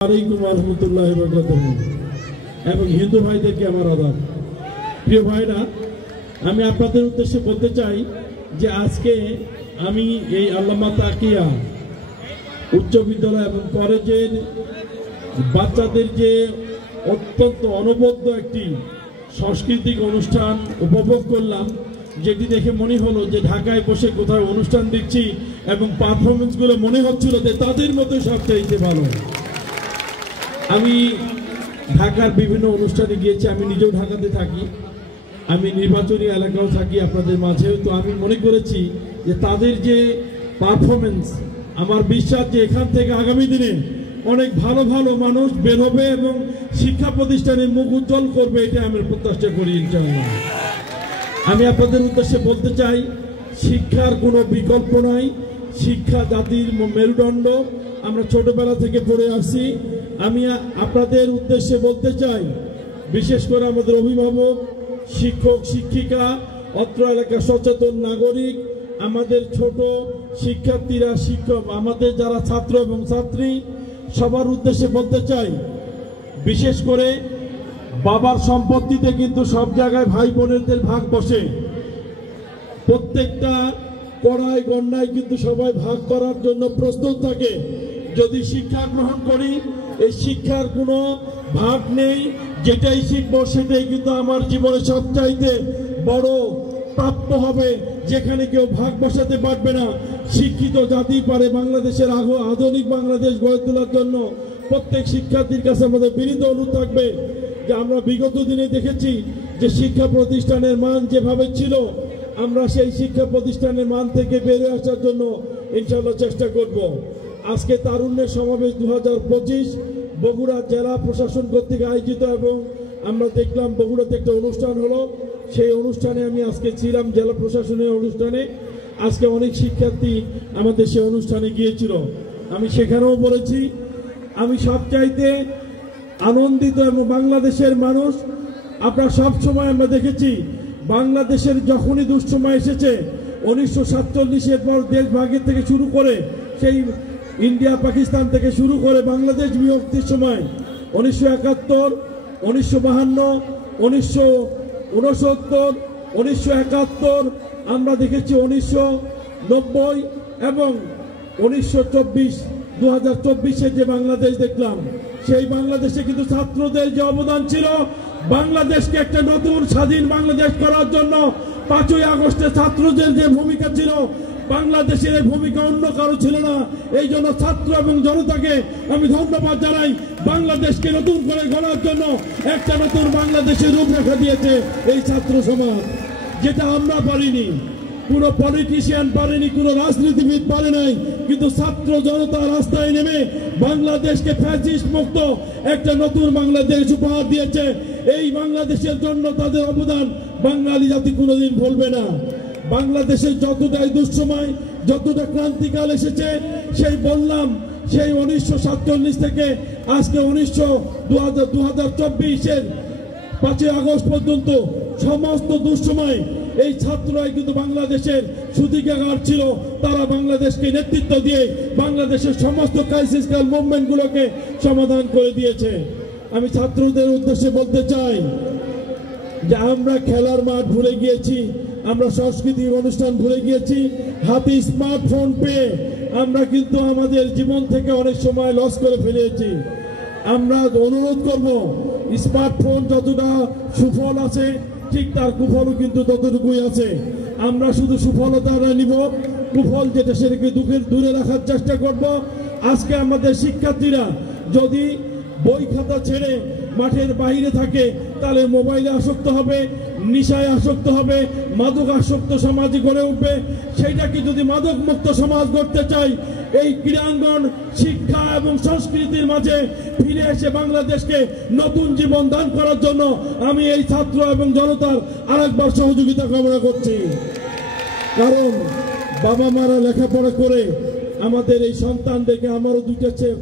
আলাইকুম রহমতুল্লাহি ওয়া বারাকাতুহু এবং হিন্দু ভাইদেরকে আমার আদাব। প্রিয় ভাইরা, আমি আপনাদের উদ্দেশ্যে বলতে চাই যে আজকে আমি এই আল্লামা তাকিয়া উচ্চ বিদ্যালয় এবং কলেজের বাচ্চাদের যে অত্যন্ত অনবদ্য একটি সাংস্কৃতিক অনুষ্ঠান উপভোগ করলাম, যেটি দেখে মনে হলো যে ঢাকায় বসে কোথাও অনুষ্ঠান দেখছি এবং পারফরমেন্সগুলো মনে হচ্ছিল যে তাদের মতো সবচাইতে ভালো। আমি ঢাকার বিভিন্ন অনুষ্ঠানে গিয়েছি, আমি নিজেও ঢাকাতে থাকি, আমি নির্বাচনী এলাকাও থাকি আপনাদের মাঝেও। তো আমি মনে করেছি যে তাদের যে পারফরমেন্স, আমার বিশ্বাস যে এখান থেকে আগামী দিনে অনেক ভালো ভালো মানুষ বের হবে এবং শিক্ষা প্রতিষ্ঠানের মুখ উজ্জ্বল করবে, এটা আমি প্রত্যাশা করি ইনশাআল্লাহ। আমি আপনাদের উদ্দেশ্যে বলতে চাই, শিক্ষার কোনো বিকল্প নাই। শিক্ষা জাতির মেরুদণ্ড, আমরা ছোটবেলা থেকে পড়ে আসছি। আমি আপনাদের উদ্দেশ্যে বলতে চাই, বিশেষ করে আমাদের অভিভাবক, শিক্ষক শিক্ষিকা, অত্র এলাকার সচেতন নাগরিক, আমাদের ছোট শিক্ষার্থীরা, শিক্ষক, আমাদের যারা ছাত্র এবং ছাত্রী, সবার উদ্দেশ্যে বলতে চাই, বিশেষ করে বাবার সম্পত্তিতে কিন্তু সব জায়গায় ভাই বোনেদের ভাগ বসে। প্রত্যেকটা কড়াই গন্ডায় কিন্তু সবাই ভাগ করার জন্য প্রস্তুত থাকে। যদি শিক্ষা গ্রহণ করি, এই শিক্ষার কোনো ভাগ নেই, যেটাই শিখবো সেটাই কিন্তু আমার জীবনে সবচাইতে বড় প্রাপ্য হবে, যেখানে কেউ ভাগ বসাতে পারবে না। শিক্ষিত জাতি পারে বাংলাদেশের আধুনিক বাংলাদেশ গড়ে তোলার জন্য। প্রত্যেক শিক্ষার্থীর কাছে আমাদের বিনীত অনুরোধ থাকবে যে আমরা বিগত দিনে দেখেছি যে শিক্ষা প্রতিষ্ঠানের মান যেভাবে ছিল, আমরা সেই শিক্ষা প্রতিষ্ঠানের মান থেকে বেরিয়ে আসার জন্য ইনশাআল্লাহ চেষ্টা করব। আজকে তারুণ্যের সমাবেশ 2025 বগুড়া জেলা প্রশাসন কর্তৃক আয়োজিত, এবং আমরা দেখলাম বগুড়াতে একটা অনুষ্ঠান হলো। সেই অনুষ্ঠানে আমি আজকে ছিলাম, জেলা প্রশাসনের অনুষ্ঠানে। আজকে অনেক শিক্ষার্থী আমাদের সেই অনুষ্ঠানে গিয়েছিল, আমি সেখানেও বলেছি আমি সবচাইতে আনন্দিত। এবং বাংলাদেশের মানুষ, আপনারা সব সময় আমরা দেখেছি বাংলাদেশের যখনই দুঃসময় এসেছে, 1947-এর পর দেশ ভাগের থেকে শুরু করে, সেই ইন্ডিয়া পাকিস্তান থেকে শুরু করে বাংলাদেশ বিভক্তির সময় 1971, 1952, 1969, 1971, আমরা দেখেছি 1990 এবং 2024 যে বাংলাদেশ দেখলাম, সেই বাংলাদেশে কিন্তু ছাত্রদের যে অবদান ছিল, বাংলাদেশকে একটা নতুন স্বাধীন বাংলাদেশ করার জন্য 5ই আগস্টে ছাত্রদের যে ভূমিকা ছিল, বাংলাদেশের এই ভূমিকা অন্য কারো ছিল না। এই জন্য ছাত্র এবং জনতাকে আমি ধন্যবাদ জানাই। বাংলাদেশকে নতুন করে গড়ার জন্য একটা নতুন বাংলাদেশের রূপরেখা দিয়েছে এই ছাত্র সমাজ, যেটা আমরা পারিনি, কোনো পলিটিশিয়ান পারেনি, কোনো রাজনীতিবিদ পারে নাই, কিন্তু ছাত্র জনতা রাস্তায় নেমে বাংলাদেশকে ফ্যাসিস্ট মুক্ত একটা নতুন বাংলাদেশ উপহার দিয়েছে। এই বাংলাদেশের জন্য তাদের অবদান বাঙালি জাতি কোনোদিন ভুলবে না। বাংলাদেশের যতটাই দুঃসময়, যতটা ক্রান্তিকাল এসেছে, সেই বললাম, সেই 1947 থেকে আজকে 2024-এর 5ই আগস্ট পর্যন্ত সমস্ত দুঃসময় এই ছাত্ররাই কিন্তু বাংলাদেশের সূতিকাগার ছিল। তারা বাংলাদেশকে নেতৃত্ব দিয়ে বাংলাদেশের সমস্ত ক্রাইসিসকাল মুভমেন্টগুলোকে সমাধান করে দিয়েছে। আমি ছাত্রদের উদ্দেশ্যে বলতে চাই যে আমরা খেলার মাঠ ভুলে গিয়েছি, আমরা সাংস্কৃতিক অনুষ্ঠান ভুলে গিয়েছি। হাতে স্মার্টফোন পেয়ে আমরা কিন্তু আমাদের জীবন থেকে অনেক সময় লস করে ফেলেছি। আমরা অনুরোধ করব, স্মার্টফোন যতটা সুফল আছে, ঠিক তার কুফলও কিন্তু ততটুকুই আছে। আমরা শুধু সুফলতা নিব, কুফল যেটা সেটাকে দূরে রাখার চেষ্টা করব। আজকে আমাদের শিক্ষার্থীরা যদি বই খাতা ছেড়ে মাঠের বাইরে থাকে, তাহলে মোবাইলে আসক্ত হবে, নিশায় আসক্ত হবে, মাদক আসক্ত সমাজ গড়ে উঠবে। সেইটাকে যদি মাদক মুক্ত সমাজ গড়তে চাই, এই ক্রীড়াঙ্গন, শিক্ষা এবং সংস্কৃতির মাঝে ফিরে এসে বাংলাদেশকে নতুন জীবন দান করার জন্য আমি এই ছাত্র এবং জনতার আরেকবার সহযোগিতা কামনা করছি। কারণ বাবা মারা লেখাপড়া করে আমাদের এই সন্তানদেরকে, আমারও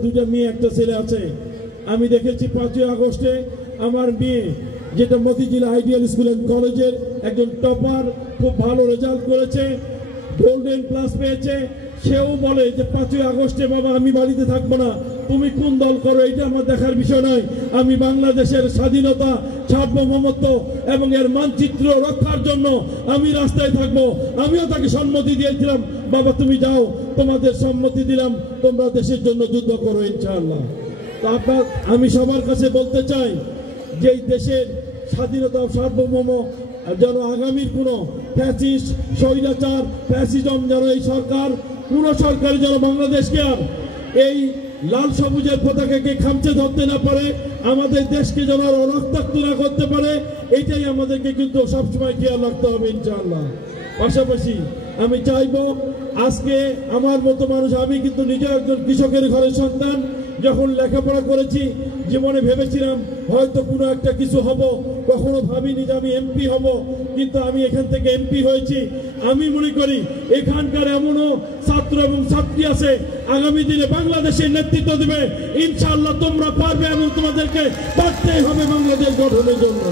দুটা মেয়ে, একটা ছেলে আছে। আমি দেখেছি 5ই আগস্টে আমার মেয়ে, যেটা মতিঝিল আইডিয়াল স্কুল অ্যান্ড কলেজের একজন টপার, খুব ভালো রেজাল্ট করেছে, গোল্ডেন প্লাস পেয়েছে। সেও বলে যে 5ই আগস্টে বাবা আমি বাড়িতে থাকবো না, তুমি কোন দল করো এটা আমার দেখার বিষয় নয়। আমি বাংলাদেশের স্বাধীনতা, সার্বভৌমত্ব এবং এর মানচিত্র রক্ষার জন্য আমি রাস্তায় থাকবো। আমিও তাকে সম্মতি দিয়েছিলাম, বাবা তুমি যাও, তোমাদের সম্মতি দিলাম, তোমরা দেশের জন্য যুদ্ধ করো ইনশাআল্লাহ। তো আমি সবার কাছে বলতে চাই যে এই দেশের স্বাধীনতা ও সার্বভৌম যেন আগামীর কোনো ফ্যাসিস্ট, স্বৈরাচার, ফ্যাসিজম যেন এই সরকার, পুরো সরকার যেন বাংলাদেশকে আর এই লাল সবুজের পতাকাকে খামচে ধরতে না পারে, আমাদের দেশকে যেন আরো রক্তাক্ত না করতে পারে, এইটাই আমাদেরকে কিন্তু সবসময় খেয়াল রাখতে হবে ইনশাআল্লাহ। পাশাপাশি আমি চাইবো আজকে আমার মতো মানুষ, আমি কিন্তু নিজে একজন কৃষকের ঘরের সন্তান। যখন লেখাপড়া করেছি জীবনে ভেবেছিলাম হয়তো কোনো একটা কিছু হব, কখনো ভাবিনি যে আমি এমপি হব, কিন্তু আমি এখান থেকে এমপি হয়েছি। আমি মনে করি এখানকার এমনও ছাত্র এবং ছাত্রী আছে আগামী দিনে বাংলাদেশের নেতৃত্ব দেবে ইনশাআল্লাহ। তোমরা পারবে এবং তোমাদেরকে পারতেই হবে বাংলাদেশ গঠনের জন্য।